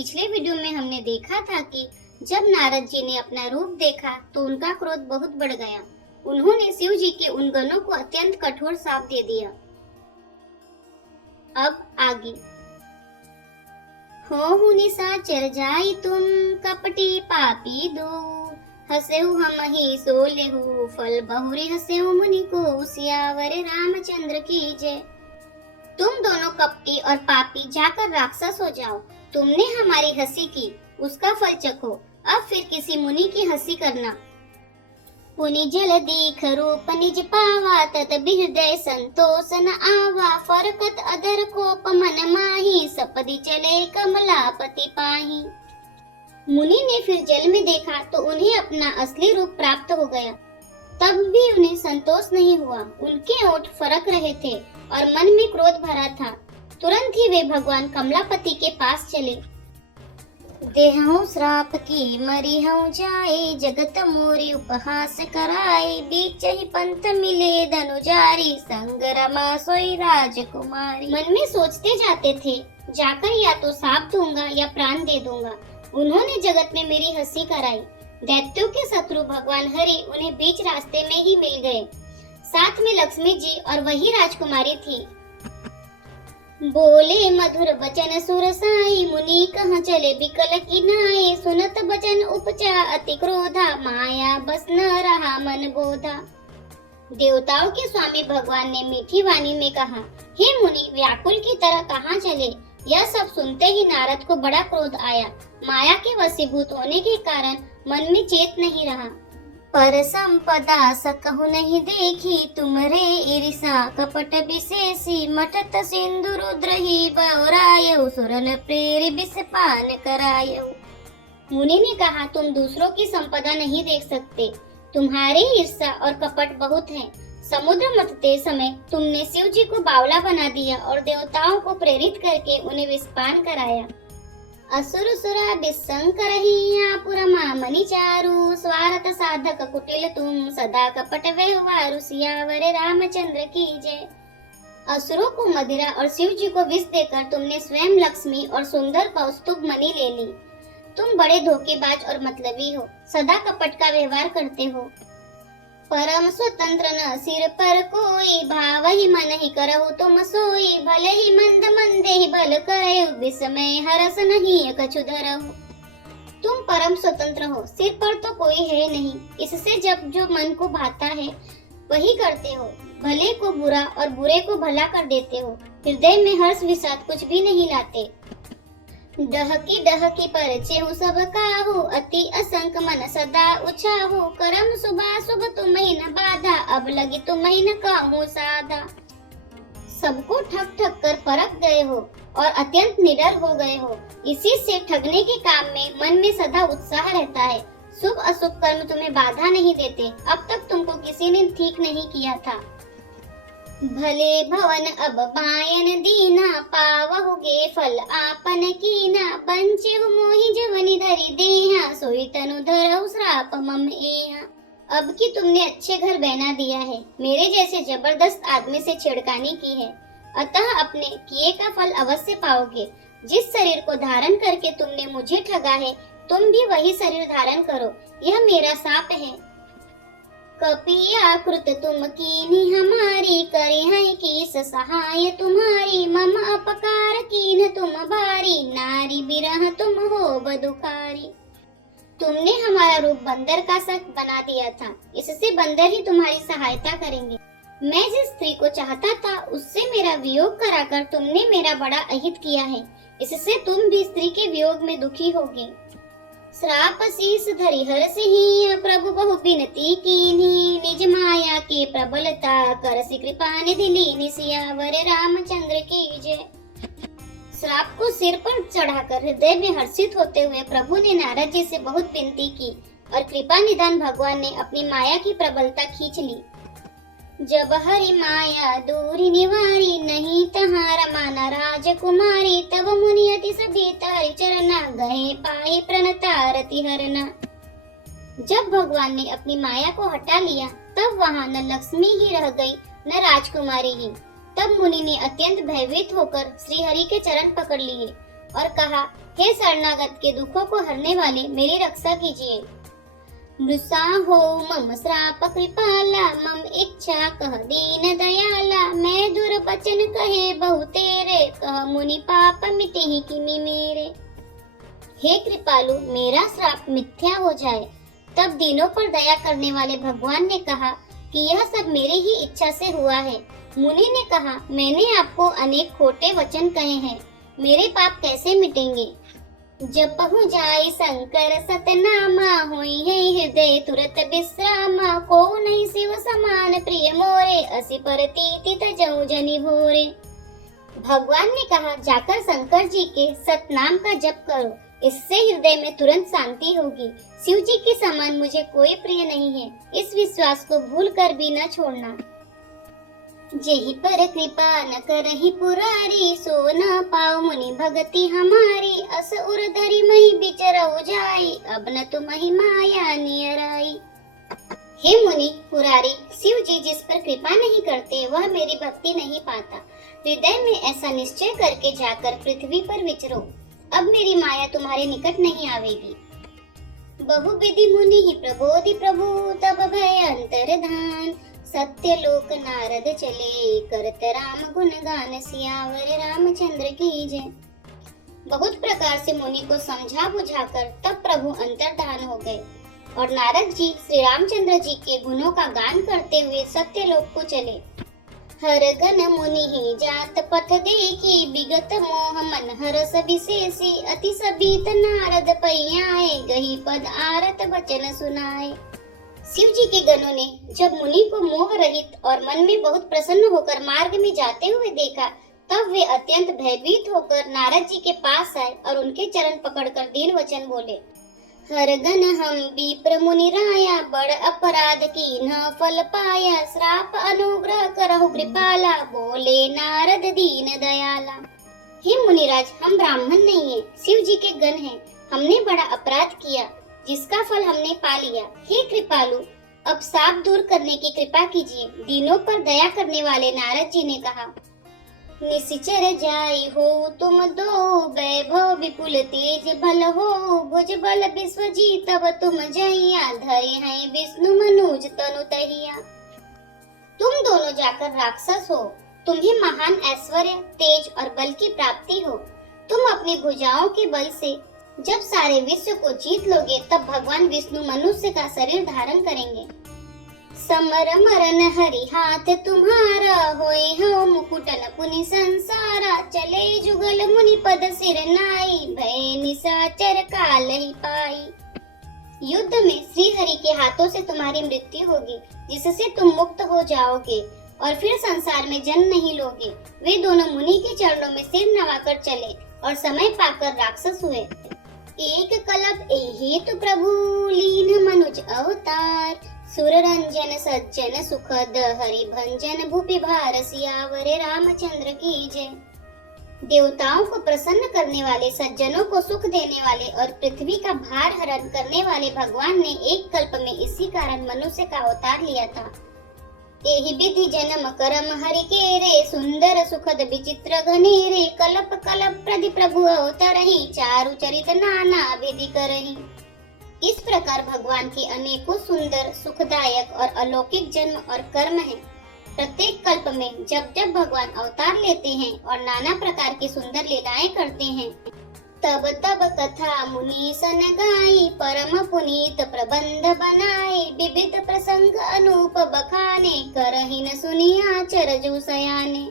पिछले वीडियो में हमने देखा था कि जब नारद जी ने अपना रूप देखा तो उनका क्रोध बहुत बढ़ गया। उन्होंने शिव जी के उन गणों को अत्यंत कठोर शाप दे दिया। अब आगे। हो निशाचर जाई तुम कपटी पापी दो, हसेहु हम ही सो लेहु फल बहुरी हसेहु मुनि को सियावर रामचंद्र की जय। तुम दोनों कपटी और पापी जाकर राक्षस हो जाओ। तुमने हमारी हंसी की, उसका फल चखो। अब फिर किसी मुनि की हंसी करना। पुनि जल दीख रूप निज पावा, तत हृदय संतोष न आवा। फरकत अधर कोप मन माही, सपदी चले कमलापति पाही। मुनि ने फिर जल में देखा तो उन्हें अपना असली रूप प्राप्त हो गया। तब भी उन्हें संतोष नहीं हुआ। उनके ओठ फरक रहे थे और मन में क्रोध भरा था। तुरंत ही वे भगवान कमलापति के पास चले। देहु श्राप की मरी हूँ जाए, जगत मोरी उपहास कराए। बीच ही पंथ मिले धनुजारी, संग रमा सोई राजकुमारी। मन में सोचते जाते थे, जाकर या तो साप दूंगा या प्राण दे दूंगा। उन्होंने जगत में मेरी हंसी कराई। दैत्यों के शत्रु भगवान हरि उन्हें बीच रास्ते में ही मिल गए। साथ में लक्ष्मी जी और वही राजकुमारी थी। बोले मधुर बचन सुरसाई, मुनि कहाँ चले बिकल किनाए। सुनत बचन उपचा अति क्रोधा, माया बस न रहा मन बोधा। देवताओं के स्वामी भगवान ने मीठी वाणी में कहा, हे मुनि, व्याकुल की तरह कहाँ चले। यह सब सुनते ही नारद को बड़ा क्रोध आया। माया के वशीभूत होने के कारण मन में चेत नहीं रहा। पर संपदा सकहु नहीं देखी, तुमरे ईर्षा कपट विशेषी। मठत सिंधु रुद्र ही बौरायहु, सुरन प्रेरि विष पान करायहु। मुनि ने कहा, तुम दूसरों की संपदा नहीं देख सकते। तुम्हारी ईर्षा और कपट बहुत है। समुद्र मथते समय तुमने शिव जी को बावला बना दिया और देवताओं को प्रेरित करके उन्हें विषपान कराया। असुर सुरा विसंकर ही पुरमा मणि चारु, स्वार्थ साधक कुटिल तुम, सदा कपट व्यवहारु। सियावर रामचंद्र की जय। असुरों को मदिरा और शिव जी को विष देकर तुमने स्वयं लक्ष्मी और सुंदर कौस्तुभ मणि ले ली। तुम बड़े धोखेबाज और मतलबी हो, सदा कपट का व्यवहार करते हो। परम स्वतंत्र न सिर पर कोई, भाव ही मन ही करहु तुम सोई। भले ही मंद मंदे ही बल करे, विस्मय हरस नहीं कछु धरहु। तुम परम स्वतंत्र हो, सिर पर तो कोई है नहीं। इससे जब जो मन को भाता है वही करते हो। भले को बुरा और बुरे को भला कर देते हो। हृदय में हर्ष विषाद कुछ भी नहीं लाते। डहकी परचेहु सब काहू, अति असंक मन सदा उछाहू। करम शुभ तुम्हि न बाधा, अब लगी तुम्हि न काहू साधा। सबको ठग ठग कर परख गए हो और अत्यंत निडर हो गए हो। इसी से ठगने के काम में मन में सदा उत्साह रहता है। शुभ अशुभ कर्म तुम्हें बाधा नहीं देते। अब तक तुमको किसी ने ठीक नहीं किया था। भले भवन अब बायन दीना, पावहुगे फल आपन कीना। बंचेहु मोहि जवनि धरि देहा, सोई तनु धरहु श्राप मम एहा। अब कि तुमने अच्छे घर बना दिया है, मेरे जैसे जबरदस्त आदमी से छेड़खानी की है, अतः अपने किए का फल अवश्य पाओगे। जिस शरीर को धारण करके तुमने मुझे ठगा है, तुम भी वही शरीर धारण करो। यह मेरा शाप है। कपियाकृत तुम कीन्ही हमारी, करी है कीस सहाय तुम्हारी। मम अपकार कीन्ह तुम भारी, नारी बिरह तुम हो बदुकारी। तुमने हमारा रूप बंदर का सा बना दिया था, इससे बंदर ही तुम्हारी सहायता करेंगे। मैं जिस स्त्री को चाहता था उससे मेरा वियोग कराकर तुमने मेरा बड़ा अहित किया है। इससे तुम भी स्त्री के वियोग में दुखी होगे। श्राप शीस धरि हरसिहि, प्रभु बहु बिनती कीन्ही। निज माया के प्रबलता, करसि कृपा निधि लीन्ही। सियावर रामचंद्र की जय। श्राप को सिर पर चढ़ाकर हृदय में हर्षित होते हुए प्रभु ने नारद जी से बहुत विनती की और कृपा निधान भगवान ने अपनी माया की प्रबलता खींच ली। जब हरि माया दूरी निवारी, नहीं तहारा माना राजकुमारी। तब मुनि अति सभीत हरि चरना, गए पाई प्रणतारति हरना। जब भगवान ने अपनी माया को हटा लिया तब वहाँ न लक्ष्मी ही रह गई न राजकुमारी ही। तब मुनि ने अत्यंत भयभीत होकर श्री हरि के चरण पकड़ लिए। और कहा, हे शरणागत के दुखों को हरने वाले, मेरी रक्षा कीजिए। मृषा हो मम श्राप कृपाला, मम इच्छा कह दीन दयाला, मैं दुर्वचन कहे बहु तेरे, कह मुनि पाप मिटेहि किमि मेरे। हे कृपालु, मेरा श्राप मिथ्या हो जाए। तब दीनों पर दया करने वाले भगवान ने कहा कि यह सब मेरी ही इच्छा से हुआ है। मुनि ने कहा, मैंने आपको अनेक खोटे वचन कहे हैं, मेरे पाप कैसे मिटेंगे। जब पहुँ जाई शंकर सतनामा, होई है हृदय तुरत विश्रामा, को नहीं शिव समान प्रिय मोरे, असि परतीति तजऊ जनि भोरे। भगवान ने कहा, जाकर शंकर जी के सतनाम का जप करो, इससे हृदय में तुरंत शांति होगी। शिव जी के समान मुझे कोई प्रिय नहीं है, इस विश्वास को भूल कर भी न छोड़ना। जेहि पर कृपा न करहि पुरारी, सो न पाओ मुनि भगति हमारी, अस उर धरि मही बिचरऊ जाई, अब न तुम्हि माया नियराई। हे मुनि पुरारी, शिव जी जिस पर कृपा नहीं करते वह मेरी भक्ति नहीं पाता। हृदय में ऐसा निश्चय करके जाकर पृथ्वी पर विचरो, अब मेरी माया तुम्हारे निकट नहीं आवेगी। बहुविधि मुनि ही प्रबोधि प्रभु, तब भय अंतर्धान, सत्य लोक नारद चले, करत राम गुण गान, सियावर रामचंद्र की जय। बहुत प्रकार से मुनि को समझा बुझाकर तब प्रभु अंतर्धान हो गए और नारद जी श्री रामचंद्र जी के गुणों का गान करते हुए सत्य लोक को चले। हर गण मुनि ही जात पथ देखी, विगत मोह मन हरस विशेषी, अति सबीत नारद पैयाए, गही पद आरत वचन सुनाए। शिव जी के गणों ने जब मुनि को मोह रहित और मन में बहुत प्रसन्न होकर मार्ग में जाते हुए देखा, तब वे अत्यंत भयभीत होकर नारद जी के पास आए और उनके चरण पकड़कर दीन वचन बोले। हर गण हम विप्र मुनि राया, बड़ अपराध की न फल पाया, श्राप अनुग्रह करहु कृपाला, बोले नारद दीन दयाला। हे मुनिराज, हम ब्राह्मण नहीं है, शिव जी के गण हैं, हमने बड़ा अपराध किया जिसका फल हमने पा लिया। हे कृपालु, अब साप दूर करने की कृपा कीजिए। दीनों पर दया करने वाले नारद जी ने कहा, निशिचर जाई हो तुम दो, वैभव विपुल तेज बल हो, भुज बल विश्व जी तब तुम जहिया, धरे हैं विष्णु मनुज तनु तहिया। तुम दोनों जाकर राक्षस हो, तुम्हें महान ऐश्वर्य तेज और बल की प्राप्ति हो। तुम अपनी भुजाओं के बल से जब सारे विश्व को जीत लोगे, तब भगवान विष्णु मनुष्य का शरीर धारण करेंगे। समर मरन हरि हाथ तुम्हारा, होए हो मुकुटन पुनि संसारा, चले जुगल मुनि पद सिर नाई, भय निशाचर काल ही पाई। युद्ध में श्री हरि के हाथों से तुम्हारी मृत्यु होगी, जिससे तुम मुक्त हो जाओगे और फिर संसार में जन्म नहीं लोगे। वे दोनों मुनि के चरणों में सिर नवाकर चले और समय पाकर राक्षस हुए। एक कल्प हेतु प्रभु लीन मनुज अवतार, सुर रंजन सज्जन सुखद हरि भंजन, भूपि भार सियावर रामचंद्र की जय। देवताओं को प्रसन्न करने वाले, सज्जनों को सुख देने वाले और पृथ्वी का भार हरण करने वाले भगवान ने एक कल्प में इसी कारण मनुष्य का अवतार लिया था। एहि विधि जन्म करम हरि के रे, सुंदर सुखद विचित्र घनेरे, कल्प कल्प प्रति प्रभु अवतरहि, चारु चरित नाना विधि करहि। इस प्रकार भगवान के अनेकों सुंदर सुखदायक और अलौकिक जन्म और कर्म हैं। प्रत्येक कल्प में जब जब भगवान अवतार लेते हैं और नाना प्रकार की सुंदर लीलाएं करते हैं, तब तब कथा मुनि सन गाई, परम पुनीत प्रबंध बनाए, विविध प्रसंग अनूप बखाने, करहि न सुनिया चरजू सयाने।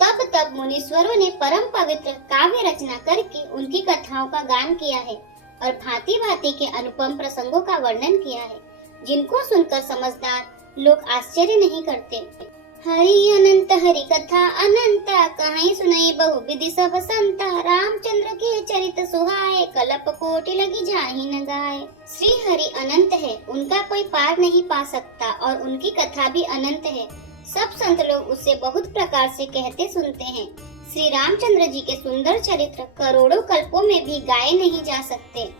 तब तब मुनीश्वरों ने परम पवित्र काव्य रचना करके उनकी कथाओं का गान किया है और भांति भांति के अनुपम प्रसंगों का वर्णन किया है, जिनको सुनकर समझदार लोग आश्चर्य नहीं करते। हरि अनंत हरि कथा अनंता, कहीं सुनई बहु विधि सब संता, रामचंद्र के चरित सुहाए, कल्प कोटि लगी जाहि न गाए। श्री हरि अनंत है, उनका कोई पार नहीं पा सकता और उनकी कथा भी अनंत है। सब संत लोग उसे बहुत प्रकार से कहते सुनते हैं। श्री रामचंद्र जी के सुंदर चरित्र करोड़ों कल्पों में भी गाए नहीं जा सकते।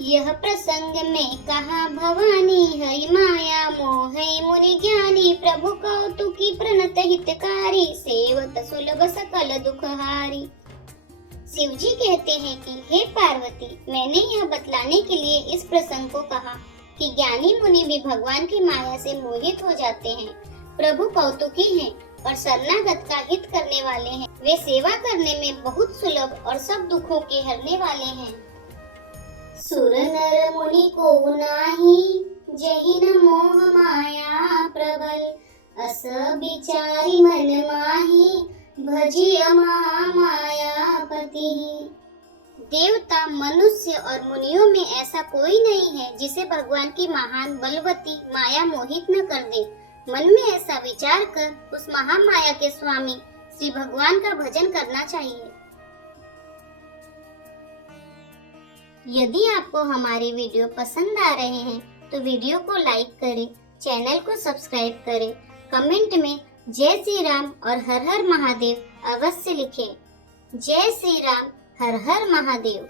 यह प्रसंग में कहा भवानी, हरि माया मोह मुनि ज्ञानी, प्रभु कौतुकी प्रणत हितकारी, सेवत सुलभ सकल दुखहारी। शिव जी कहते हैं कि हे पार्वती, मैंने यह बतलाने के लिए इस प्रसंग को कहा कि ज्ञानी मुनि भी भगवान की माया से मोहित हो जाते हैं। प्रभु कौतुकी हैं और शरणागत का हित करने वाले हैं। वे सेवा करने में बहुत सुलभ और सब दुखों के हरने वाले हैं। सुर नर मुनि को नाही, जहि न मोह माया प्रबल, अस बिचारी मन माही, भजिय महामायापति। देवता, मनुष्य और मुनियों में ऐसा कोई नहीं है जिसे भगवान की महान बलवती माया मोहित न कर दे। मन में ऐसा विचार कर उस महामाया के स्वामी श्री भगवान का भजन करना चाहिए। यदि आपको हमारे वीडियो पसंद आ रहे हैं तो वीडियो को लाइक करें, चैनल को सब्सक्राइब करें, कमेंट में जय श्री राम और हर हर महादेव अवश्य लिखें। जय श्री राम, हर हर महादेव।